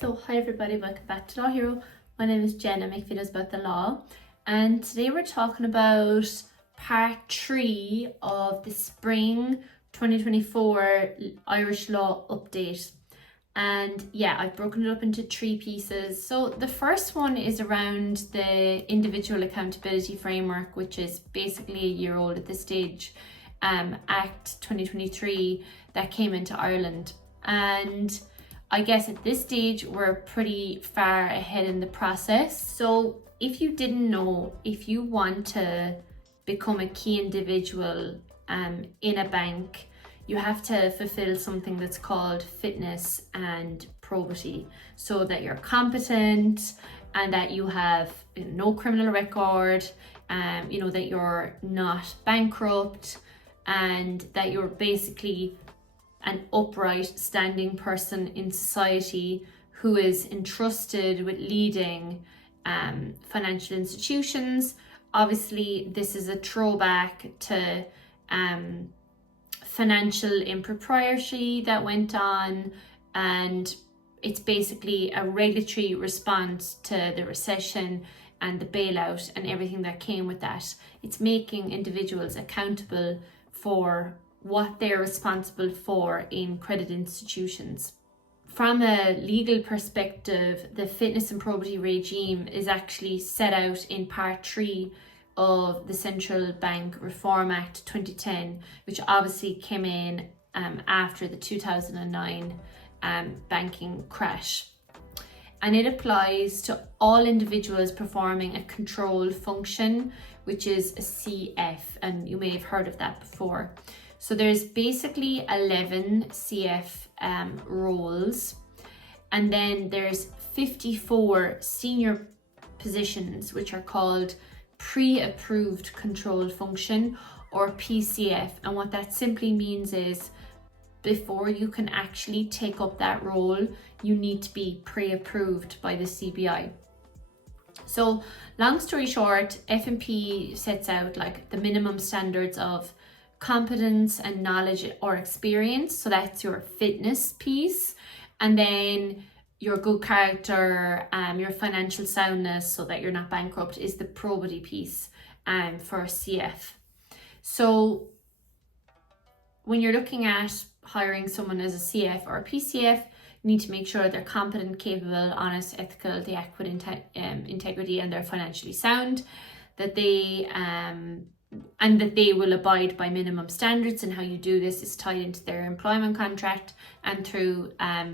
So hi everybody, welcome back to Law Hero. My name is Jen. I make videos about the law, and today we're talking about part 3 of the spring 2024 Irish law update. And yeah, I've broken it up into 3 pieces. So the first one is around the individual accountability framework, which is basically a year old at this stage, Act 2023 that came into Ireland. And I guess at this stage, we're pretty far ahead in the process. So if you didn't know, if you want to become a key individual in a bank, you have to fulfill something that's called fitness and probity, so that you're competent and that you have no criminal record, that you're not bankrupt, and that you're basically an upright, standing person in society who is entrusted with leading financial institutions. Obviously, this is a throwback to financial impropriety that went on, and it's basically a regulatory response to the recession and the bailout and everything that came with that. It's making individuals accountable for what they're responsible for in credit institutions. From a legal perspective, the fitness and probity regime is actually set out in part 3 of the Central Bank Reform Act 2010, which obviously came in after the 2009 banking crash. And it applies to all individuals performing a control function, which is a CF, and you may have heard of that before. So there's basically 11 CF roles, and then there's 54 senior positions, which are called pre-approved control function, or PCF. And what that simply means is, before you can actually take up that role, you need to be pre-approved by the CBI. So long story short, F&P sets out like the minimum standards of competence and knowledge or experience. So that's your fitness piece. And then your good character, your financial soundness, so that you're not bankrupt, is the probity piece for CF. So when you're looking at hiring someone as a CF or a PCF, you need to make sure they're competent, capable, honest, ethical, they act with integrity, and they're financially sound, that they and that they will abide by minimum standards. And how you do this is tied into their employment contract and through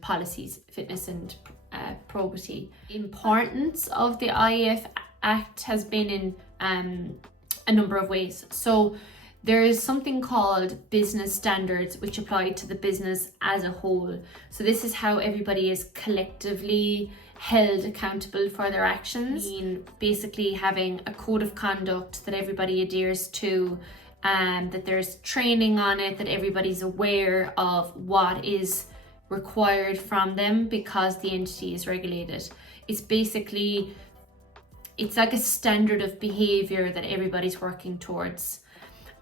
policies, fitness and probity. The importance of the IAF Act has been in a number of ways. So there is something called business standards, which apply to the business as a whole. So this is how everybody is collectively held accountable for their actions. Basically having a code of conduct that everybody adheres to, and that there's training on it, that everybody's aware of what is required from them because the entity is regulated. It's like a standard of behavior that everybody's working towards.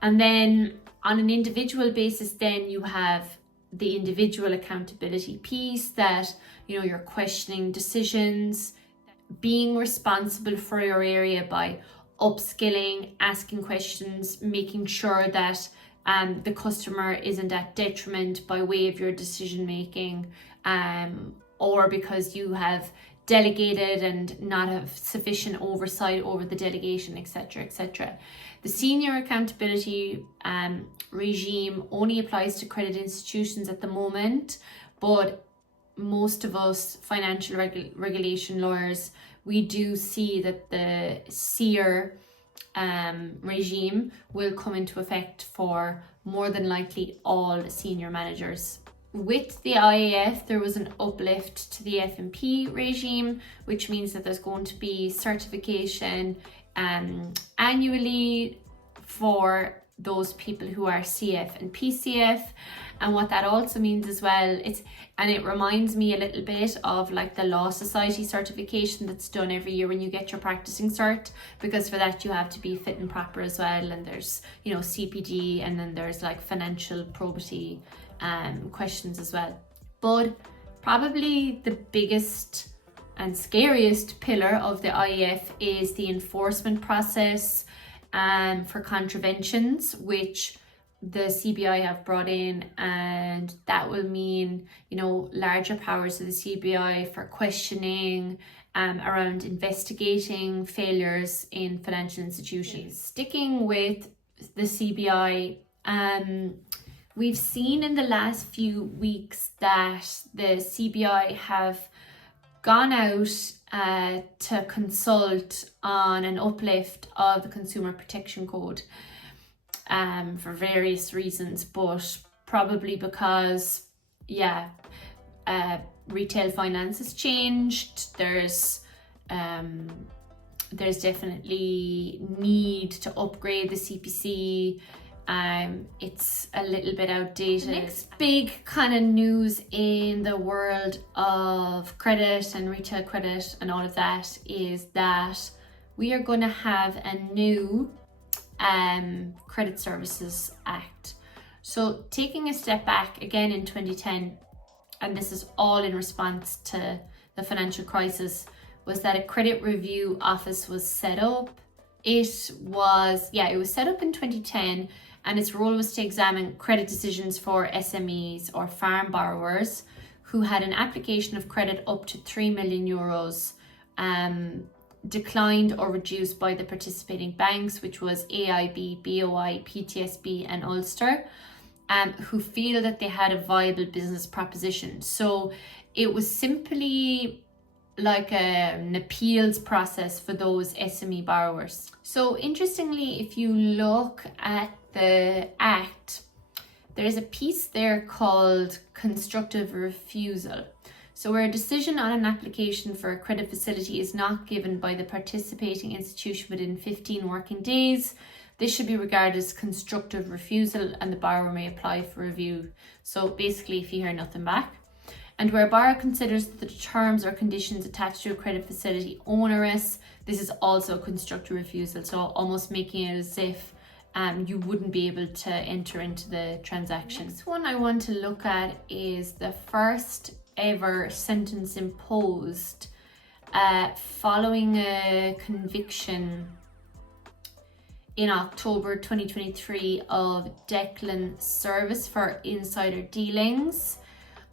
And then on an individual basis, then you have the individual accountability piece, that you're questioning decisions, being responsible for your area by upskilling, asking questions, making sure that the customer isn't at detriment by way of your decision making, or because you have delegated and not have sufficient oversight over the delegation, etc., etc. The senior accountability regime only applies to credit institutions at the moment, but most of us financial regulation lawyers, we do see that the SEER regime will come into effect for more than likely all senior managers. With the IAF, there was an uplift to the F&P regime, which means that there's going to be certification annually for those people who are CF and PCF. And what that also means as well, it reminds me a little bit of like the Law Society certification that's done every year when you get your practicing cert, because for that you have to be fit and proper as well, and there's CPD, and then there's like financial probity questions as well. But Probably the biggest and scariest pillar of the IEF is the enforcement process for contraventions, which the CBI have brought in, and that will mean, you know, larger powers of the CBI for questioning around investigating failures in financial institutions. Sticking with the CBI, we've seen in the last few weeks that the CBI have gone out to consult on an uplift of the Consumer Protection Code for various reasons, but probably because, retail finance has changed. There's definitely need to upgrade the CPC. It's a little bit outdated. The next big kind of news in the world of credit and retail credit and all of that is that we are going to have a new Credit Services Act. So taking a step back again in 2010, and this is all in response to the financial crisis, was that a credit review office was set up. It was set up in 2010, and its role was to examine credit decisions for SMEs or farm borrowers who had an application of credit up to 3 million euros declined or reduced by the participating banks, which was AIB, BOI, PTSB and Ulster, who feel that they had a viable business proposition. So it was simply like an appeals process for those SME borrowers. So interestingly, if you look at the Act, there's a piece there called constructive refusal. So where a decision on an application for a credit facility is not given by the participating institution within 15 working days, this should be regarded as constructive refusal and the borrower may apply for review. So basically, if you hear nothing back. And where a borrower considers that the terms or conditions attached to a credit facility onerous, this is also constructive refusal. So almost making it as if you wouldn't be able to enter into the transaction. Next one I want to look at is the first ever sentence imposed following a conviction in October 2023 of Declan Service for insider dealings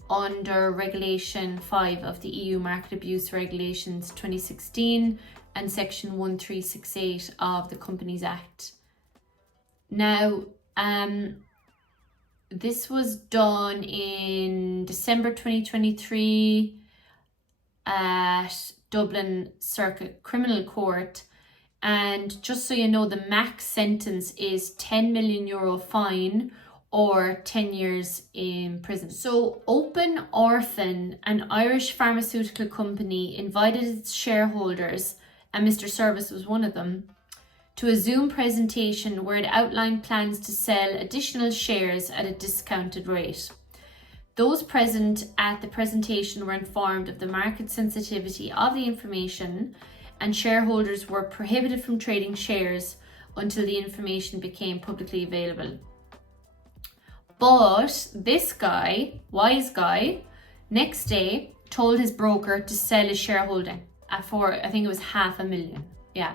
under Regulation 5 of the EU Market Abuse Regulations 2016 and Section 1368 of the Companies Act. Now, this was done in December 2023 at Dublin Circuit Criminal Court. And just so you know, the max sentence is 10 million euro fine or 10 years in prison. So Open Orphan, an Irish pharmaceutical company, invited its shareholders, and Mr. Service was one of them, to a Zoom presentation where it outlined plans to sell additional shares at a discounted rate. Those present at the presentation were informed of the market sensitivity of the information, and shareholders were prohibited from trading shares until the information became publicly available. But this guy, wise guy, next day told his broker to sell his shareholding for, I think it was 500,000. Yeah.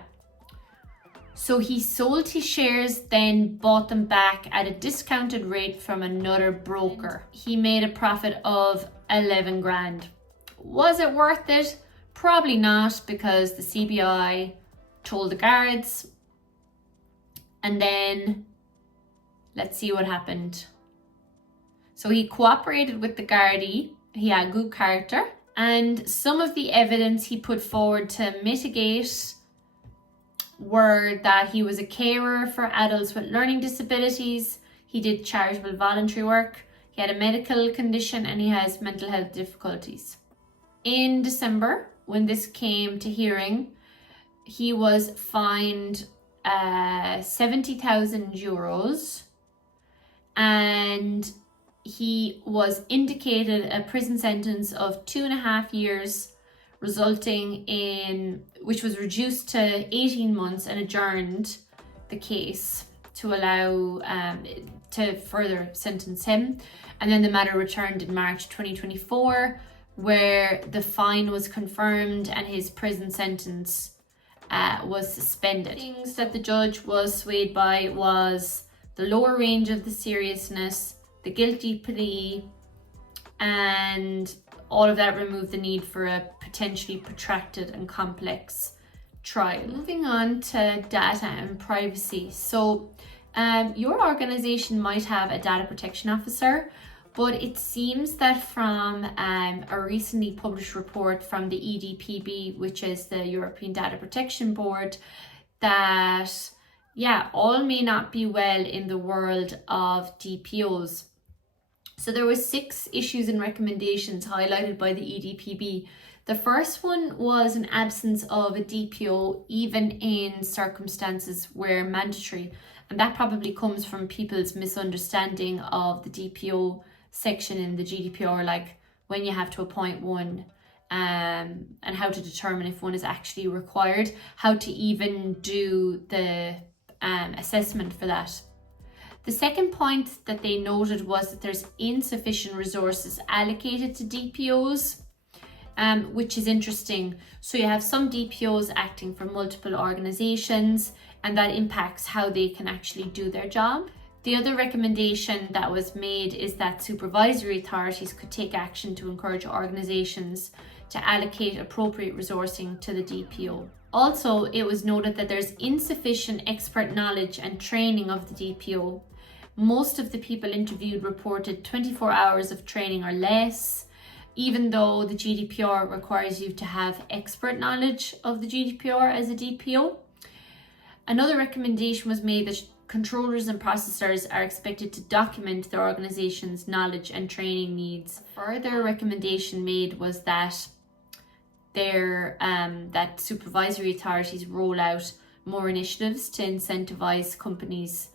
So he sold his shares, then bought them back at a discounted rate from another broker. He made a profit of 11 grand. Was it worth it? Probably not, because the CBI told the guards. And then let's see what happened. So he cooperated with the Gardaí. He had good character. And some of the evidence he put forward to mitigate were that he was a carer for adults with learning disabilities. He did charitable voluntary work. He had a medical condition and he has mental health difficulties. In December, when this came to hearing, he was fined 70,000 euros and he was indicated a prison sentence of 2.5 years, resulting in, which was reduced to 18 months and adjourned the case to allow to further sentence him. And then the matter returned in March 2024 where the fine was confirmed and his prison sentence was suspended. Things that the judge was swayed by was the lower range of the seriousness, the guilty plea, and all of that removed the need for a potentially protracted and complex trial. Moving on to data and privacy. So your organization might have a data protection officer, but it seems that from a recently published report from the EDPB, which is the European Data Protection Board, that all may not be well in the world of DPOs. So there were 6 issues and recommendations highlighted by the EDPB. The first one was an absence of a DPO even in circumstances where mandatory, and that probably comes from people's misunderstanding of the DPO section in the GDPR, like when you have to appoint one, and how to determine if one is actually required, how to even do the assessment for that. The second point that they noted was that there's insufficient resources allocated to DPOs, which is interesting. So you have some DPOs acting for multiple organizations, and that impacts how they can actually do their job. The other recommendation that was made is that supervisory authorities could take action to encourage organizations to allocate appropriate resourcing to the DPO. Also, it was noted that there's insufficient expert knowledge and training of the DPO. Most of the people interviewed reported 24 hours of training or less, even though the GDPR requires you to have expert knowledge of the GDPR as a DPO. Another recommendation was made that controllers and processors are expected to document their organization's knowledge and training needs. A further recommendation made was that that supervisory authorities roll out more initiatives to incentivize companies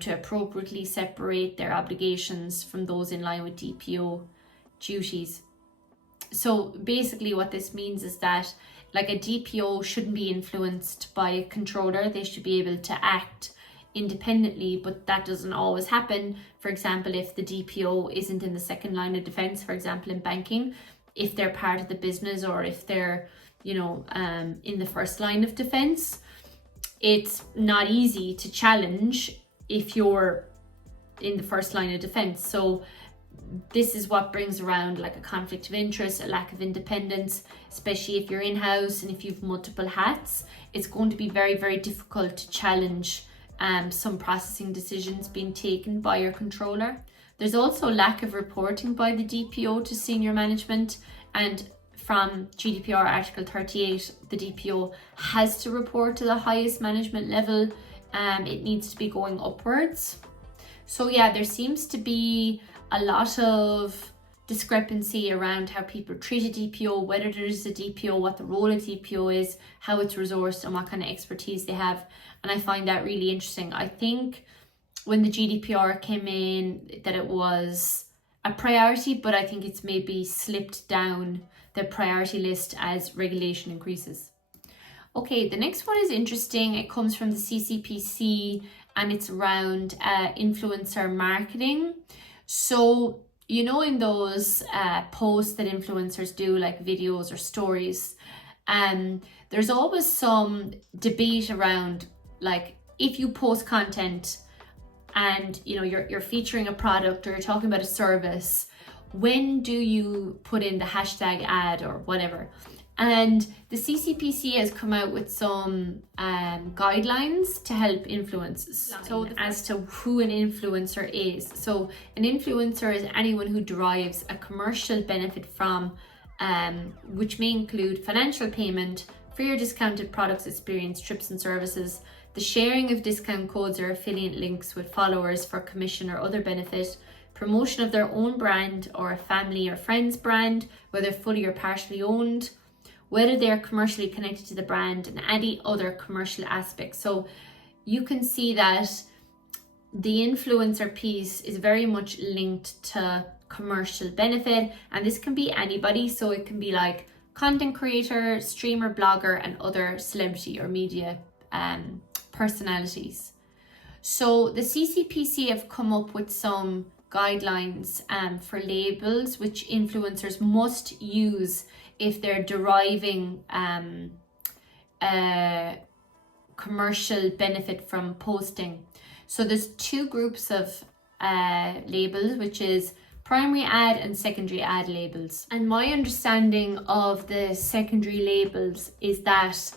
to appropriately separate their obligations from those in line with DPO duties. So basically what this means is that like a DPO shouldn't be influenced by a controller. They should be able to act independently, but that doesn't always happen. For example, if the DPO isn't in the second line of defense, for example, in banking, if they're part of the business or if they're, in the first line of defense, it's not easy to challenge if you're in the first line of defense. So this is what brings around like a conflict of interest, a lack of independence, especially if you're in-house and if you've multiple hats. It's going to be very, very difficult to challenge some processing decisions being taken by your controller. There's also lack of reporting by the DPO to senior management, and from GDPR Article 38, the DPO has to report to the highest management level. It needs to be going upwards. So there seems to be a lot of discrepancy around how people treat a DPO, whether there's a DPO, what the role of DPO is, how it's resourced, and what kind of expertise they have. And I find that really interesting. I think when the GDPR came in that it was a priority, but I think it's maybe slipped down the priority list as regulation increases. Okay, the next one is interesting. It comes from the CCPC and it's around influencer marketing. So, in those posts that influencers do, like videos or stories, there's always some debate around, like, if you post content and you're featuring a product or you're talking about a service, when do you put in the hashtag ad or whatever? And the CCPC has come out with some guidelines to help influencers. So as to who an influencer is. So an influencer is anyone who derives a commercial benefit from, which may include financial payment for your discounted products, experience, trips and services, the sharing of discount codes or affiliate links with followers for commission or other benefit, promotion of their own brand or a family or friend's brand, whether fully or partially owned, whether they are commercially connected to the brand, and any other commercial aspects. So you can see that the influencer piece is very much linked to commercial benefit, and this can be anybody. So it can be like content creator, streamer, blogger, and other celebrity or media personalities. So the CCPC have come up with some guidelines for labels which influencers must use if they're deriving commercial benefit from posting. So there's two groups of labels, which is primary ad and secondary ad labels. And my understanding of the secondary labels is that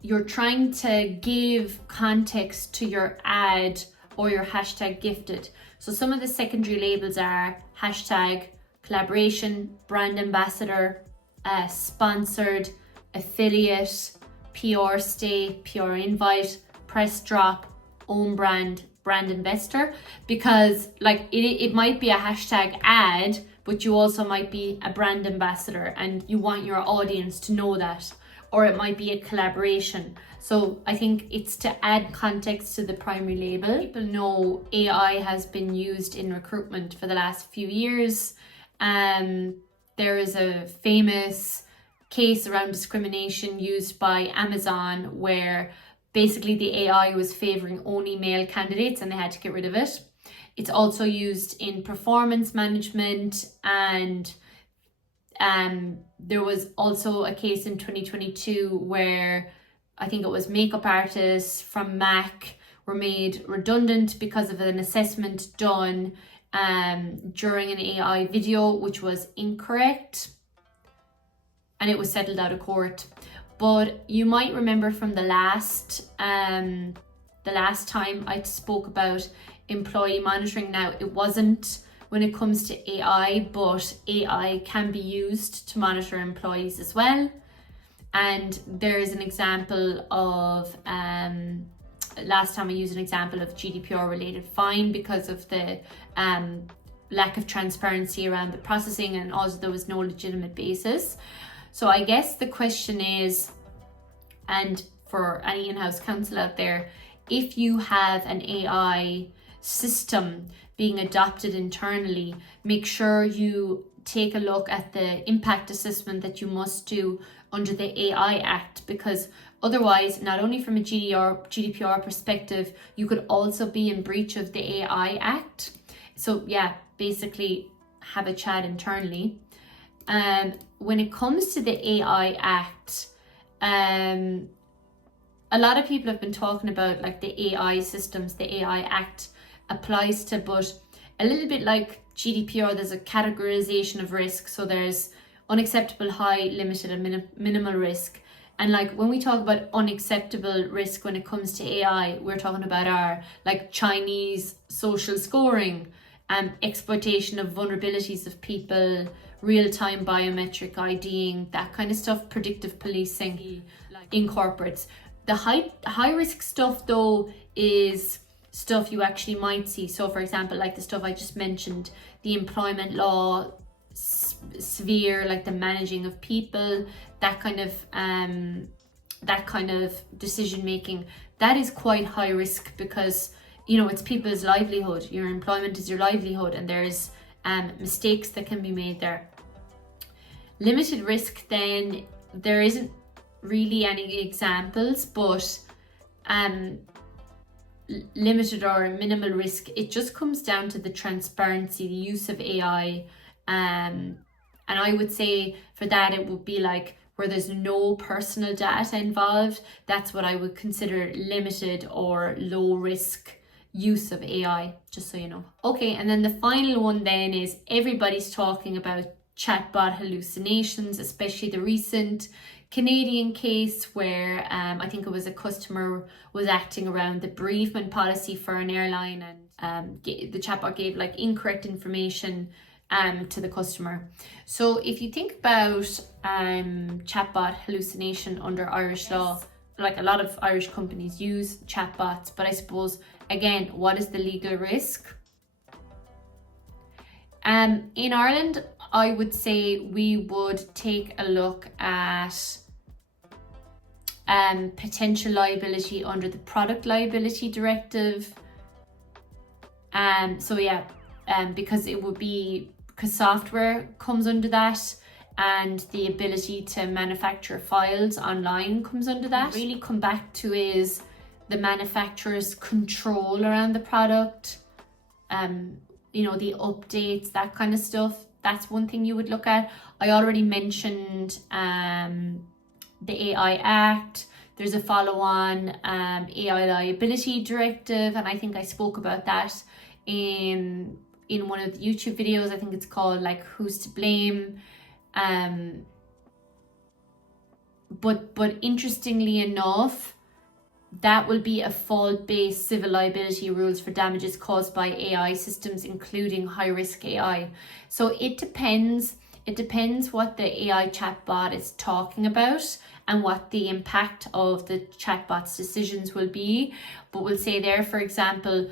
you're trying to give context to your ad or your hashtag gifted. So some of the secondary labels are hashtag, collaboration, brand ambassador, sponsored, affiliate, PR stay, PR invite, press drop, own brand, brand investor, because like it might be a hashtag ad, but you also might be a brand ambassador and you want your audience to know that, or it might be a collaboration. So I think it's to add context to the primary label. People know AI has been used in recruitment for the last few years. There is a famous case around discrimination used by Amazon where basically the AI was favoring only male candidates and they had to get rid of it. It's also used in performance management, and there was also a case in 2022 where I think it was makeup artists from MAC were made redundant because of an assessment done during an AI video, which was incorrect, and it was settled out of court. But you might remember from the last time I spoke about employee monitoring. Now, it wasn't when it comes to AI, but AI can be used to monitor employees as well. And there is an example of last time I used an example of GDPR related fine because of the lack of transparency around the processing, and also there was no legitimate basis. So I guess the question is, and for any in-house counsel out there, if you have an AI system being adopted internally, make sure you take a look at the impact assessment that you must do under the AI Act, because otherwise, not only from a GDPR perspective, you could also be in breach of the AI Act. So yeah, basically have a chat internally. When it comes to the AI Act, a lot of people have been talking about like the AI systems the AI Act applies to, but a little bit like GDPR, there's a categorization of risk. So there's unacceptable, high, limited, and minimal risk. And like when we talk about unacceptable risk when it comes to AI, we're talking about our like Chinese social scoring, exploitation of vulnerabilities of people, real-time biometric IDing, that kind of stuff, predictive policing in corporates. The high risk stuff though is stuff you actually might see. So for example, like the stuff I just mentioned, the employment law sphere, like the managing of people, that kind of decision making, that is quite high risk because, you know, it's people's livelihood. Your employment is your livelihood, and there's mistakes that can be made there. Limited risk, then there isn't really any examples, but limited or minimal risk, it just comes down to the transparency, the use of AI, and I would say for that it would be like where there's no personal data involved. That's what I would consider limited or low risk use of AI, just so you know. Okay, and then the final one then is everybody's talking about chatbot hallucinations, especially the recent Canadian case where I think it was a customer was acting around the bereavement policy for an airline, and the chatbot gave like incorrect information to the customer. So if you think about chatbot hallucination under Irish law, like a lot of Irish companies use chatbots, but I suppose again, what is the legal risk? In Ireland, I would say we would take a look at potential liability under the Product Liability Directive. So yeah, because it would be, because software comes under that, and the ability to manufacture files online comes under that. Really come back to is the manufacturer's control around the product, you know, the updates, that kind of stuff. That's one thing you would look at. I already mentioned the AI Act. There's a follow-on AI liability directive, and I think I spoke about that in one of the YouTube videos. I think it's called like Who's to Blame. But interestingly enough, that will be a fault-based civil liability rules for damages caused by AI systems, including high-risk AI. So it depends what the AI chatbot is talking about and what the impact of the chatbot's decisions will be. But we'll say there, for example,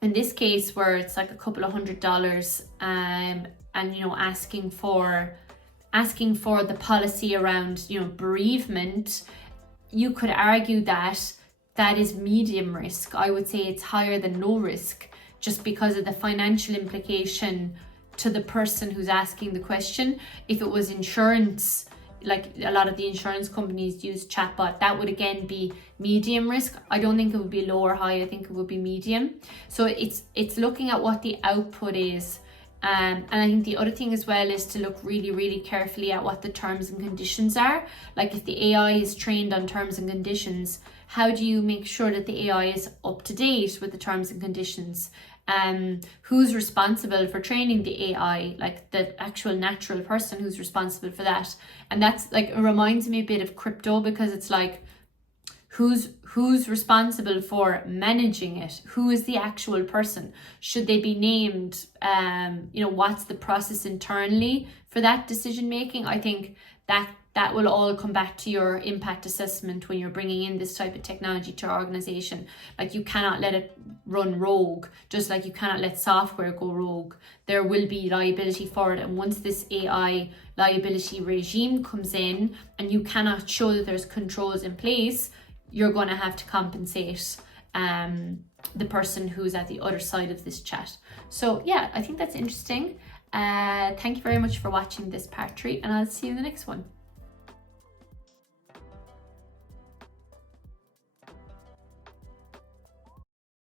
in this case where it's like a couple of $100, and you know, asking for the policy around, you know, bereavement, you could argue that that is medium risk. I would say it's higher than low risk, just because of the financial implication to the person who's asking the question. If it was insurance, like a lot of the insurance companies use chatbot, that would again be medium risk. I don't think it would be low or high. I think it would be medium. So it's looking at what the output is. And I think the other thing as well is to look really, really carefully at what the terms and conditions are. Like if the AI is trained on terms and conditions, how do you make sure that the AI is up to date with the terms and conditions? Who's responsible for training the AI, like the actual natural person who's responsible for that? And that's like, it reminds me a bit of crypto, because it's like, who's responsible for managing it? Who is the actual person? Should they be named? You know, what's the process internally for that decision making? I think that will all come back to your impact assessment when you're bringing in this type of technology to your organization. Like, you cannot let it run rogue, just like you cannot let software go rogue. There will be liability for it, and once this AI liability regime comes in and you cannot show that there's controls in place, you're going to have to compensate the person who's at the other side of this chat. So yeah, I think that's interesting. Thank you very much for watching this part 3, and I'll see you in the next one.